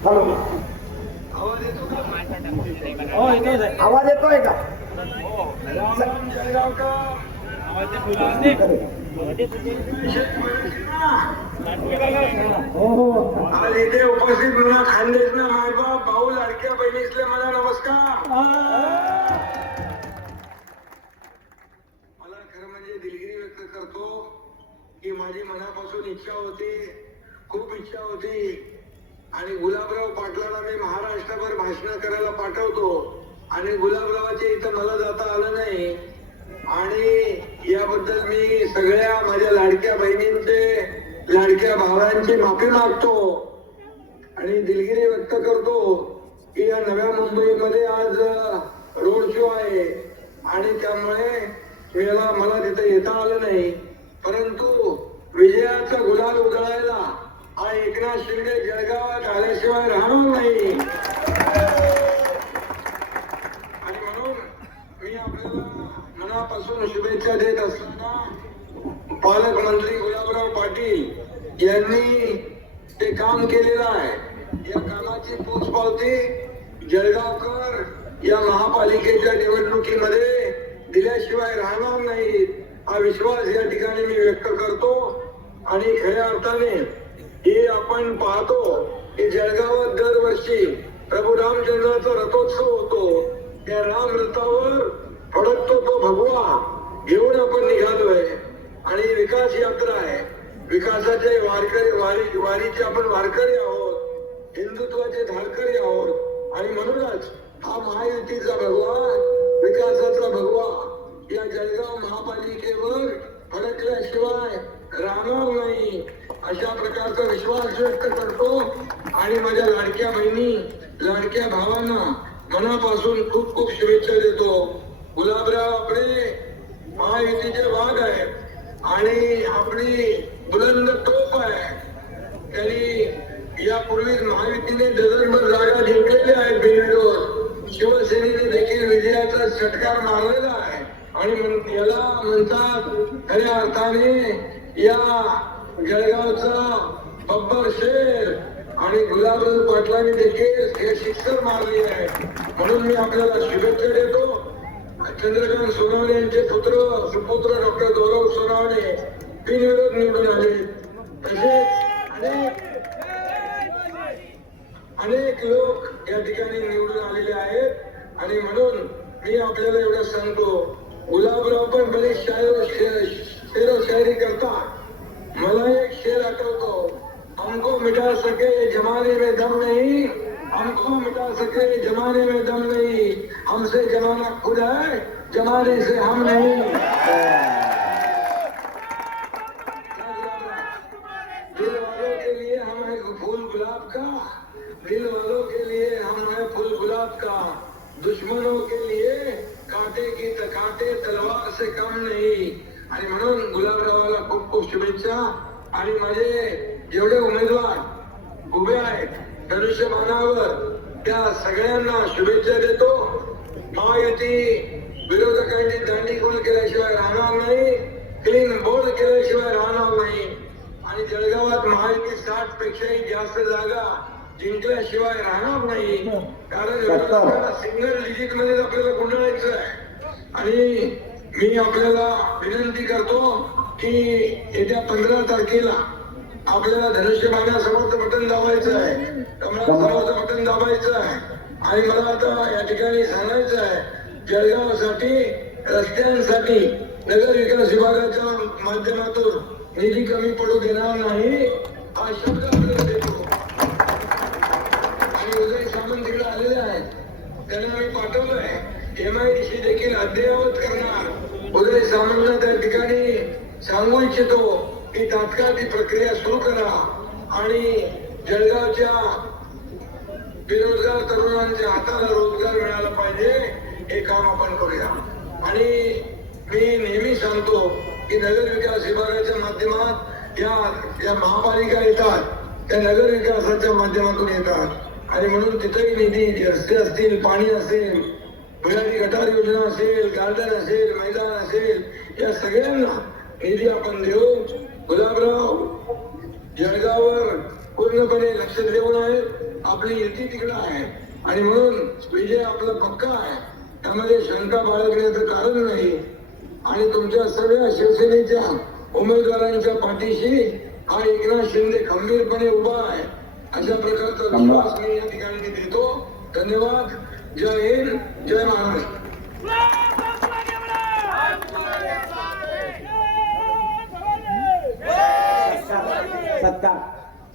Hello, आवाज येतो का? हो येतोय. आवाज येतोय का? राम जळगावकर हो हो. आज इथे उपस्थित म्हणा खानदेश ना मायबाप भाऊ लाडक्या बहिणीसले मला नमस्कार. मला खरं म्हणजे दिलगिरी व्यक्त करतो की माझी मनापासून इच्छा होती, खूप इच्छा होती, आणि गुलाबराव पाटलांना मी महाराष्ट्रभर भाषण करायला पाठवतो आणि गुलाबरावाच्या इथं मला जाता आलं नाही, आणि याबद्दल मी सगळ्या माझ्या लाडक्या बहिणींचे, लाडक्या भावांची माफी मागतो आणि दिलगिरी व्यक्त करतो की या नव्या मुंबईमध्ये आज रोड शो आहे आणि त्यामुळे मला तिथे येता आलं नाही, परंतु विजयाचा गुलाल उधळायला हा एकनाथ शिंदे जळगावात आल्याशिवाय राहणार नाही. आणि म्हणून मी आपल्याला मनापासून शुभेच्छा देत असताना पालकमंत्री गुलाबराव पाटील यांनी ते काम केलेलं आहे. या कामाची पोचपावती जळगावकर या महापालिकेच्या निवडणुकीमध्ये दिल्याशिवाय राहणार नाही, हा विश्वास या ठिकाणी मी व्यक्त करतो. आणि खऱ्या अर्थाने हे आपण पाहतो की जळगावात दरवर्षी प्रभू रामचंद्राचा रथोत्सव होतो. त्या राम रथावर फडकतो तो भगवा घेऊन आपण निघालोय आणि विकास यात्रा आहे. विकासाचे वारीचे आपण वारकरी आहोत, हिंदुत्वाचे धारकरी आहोत, आणि म्हणूनच हा महायुतीचा भगवा, विकासाचा भगवा या जळगाव महापालिकेवर फडकल्याशिवाय राहणार नाही, अशा प्रकारचा विश्वास व्यक्त करतो. आणि माझ्या लाडक्या बहिणी, लाडक्या भावांना मनापासून खूप खूप शुभेच्छा देतो. गुलाबराव आपले महायुतीचे भाग आहे आणि आपली बुलंद तोफ आहे. त्यांनी यापूर्वी महायुतीने डझनभर जागा जिंकलेल्या आहेत बिनविरोध. शिवसेनेने देखील विजयाचा षटकार मारलेला आहे आणि याला म्हणतात खऱ्या अर्थाने या जळगावचा बब्बर शेर. आणि गुलाबराव पाटलांनी देखील हे शिक्षण मारले आहे. म्हणून मी आपल्याला शुभेच्छा देतो. चंद्रकांत सोनवणे यांचे सुपुत्र डॉक्टर गौरव सोनवणे बिनविरोध निवडून आले. तसेच अनेक लोक या ठिकाणी निवडून आलेले आहेत आणि म्हणून मी आपल्याला एवढं सांगतो, गुलाबराव पण बरीच शेरो-शायरी करतात. मला एक शेर आठवतो, हमको मिटा सके जमाने में दम नहीं, हमको मिटा सके जमाने में दम नहीं, हमसे जमाना खुद है, जमाने से हम नहीं. दिल वालों के लिए हम है फूल गुलाब का, दिल वालों के लिए हम है फूल गुलाब का, दुश्मनों के लिए कांटे की कांटे तलवार से कम नहीं. आणि म्हणून गुलाबरावाला खूप खूप शुभेच्छा. आणि माझे जेवढे उमेदवार उभे आहेत धनुष्यबाणावर त्या सगळ्यांना शुभेच्छा देतो. महायुती विरोधकांनी दांडीकोल केल्याशिवाय राहणार नाही, क्लीन बोर्ड केल्याशिवाय राहणार नाही, आणि जळगावात महायुती 60 पेक्षाही जास्त जागा जिंकल्याशिवाय राहणार नाही. कारण सिंगल डिजिट मध्ये आपल्याला गुंडाळायचं आहे. आणि मी आपल्याला विनंती करतो की येत्या 15 तारखेला आपल्याला धनुष्यबाणासमोरचं बटन दाबायचं आहे, कमळासमोरचं बटन दाबायचं आहे. आणि मला आता या ठिकाणी सांगायचं आहे, जळगावसाठी रस्त्यांसाठी नगर विकास विभागाच्या माध्यमातून निधी कमी पडू देणार नाही, हा शब्द आपल्याला देतो. आणि उदय सामंत तिकडे आलेले आहेत, त्यांना मी पाठवलंय. MIDC देखील अद्ययावत करणार. उदय सामंतला त्या ठिकाणी सांगू इच्छितो की तात्काळ ती प्रक्रिया सुरू करा आणि जळगावच्या बेरोजगार तरुणांच्या हाताला रोजगार मिळाला पाहिजे, हे काम आपण करूया. आणि मी नेहमी सांगतो की नगर विकास विभागाच्या माध्यमात या महापालिका येतात, त्या नगर विकासाच्या माध्यमातून येतात. आणि म्हणून तिथेही निधी, रस्ते असतील, पाणी असेल, भुयारी गटार योजना असेल, गार्डन असेल, मैदान असेल, या सगळ्यांना निधी आपण देऊ. गुलाबराव जळगावर पूर्णपणे लक्ष देऊन आहे. आपली युती तिकडे आहे आणि म्हणून विजय आपला पक्का आहे, त्यामध्ये शंका बाळगण्याचं कारण नाही. आणि तुमच्या सगळ्या शिवसेनेच्या उमेदवारांच्या पाठीशी हा एकनाथ शिंदे खंबीरपणे उभा आहे, अशा प्रकारचा विश्वास मी या ठिकाणी देतो. धन्यवाद. जय हिंद, जय महाराष्ट्र.